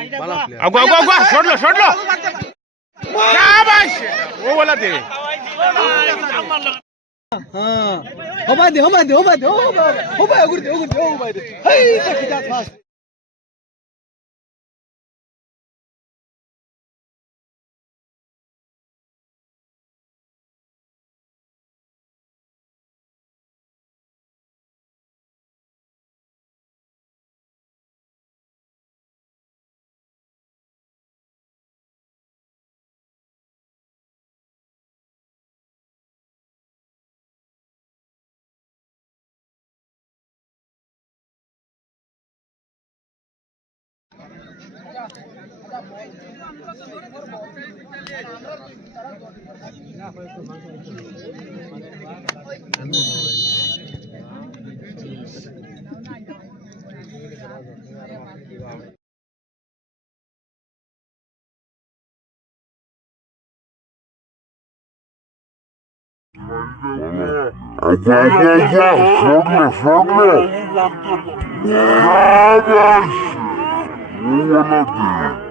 अगो अगो अगो सोडलो शाबाश वो बोला दे हाँ हो बाय दे हे तक जा फास्ट Agora,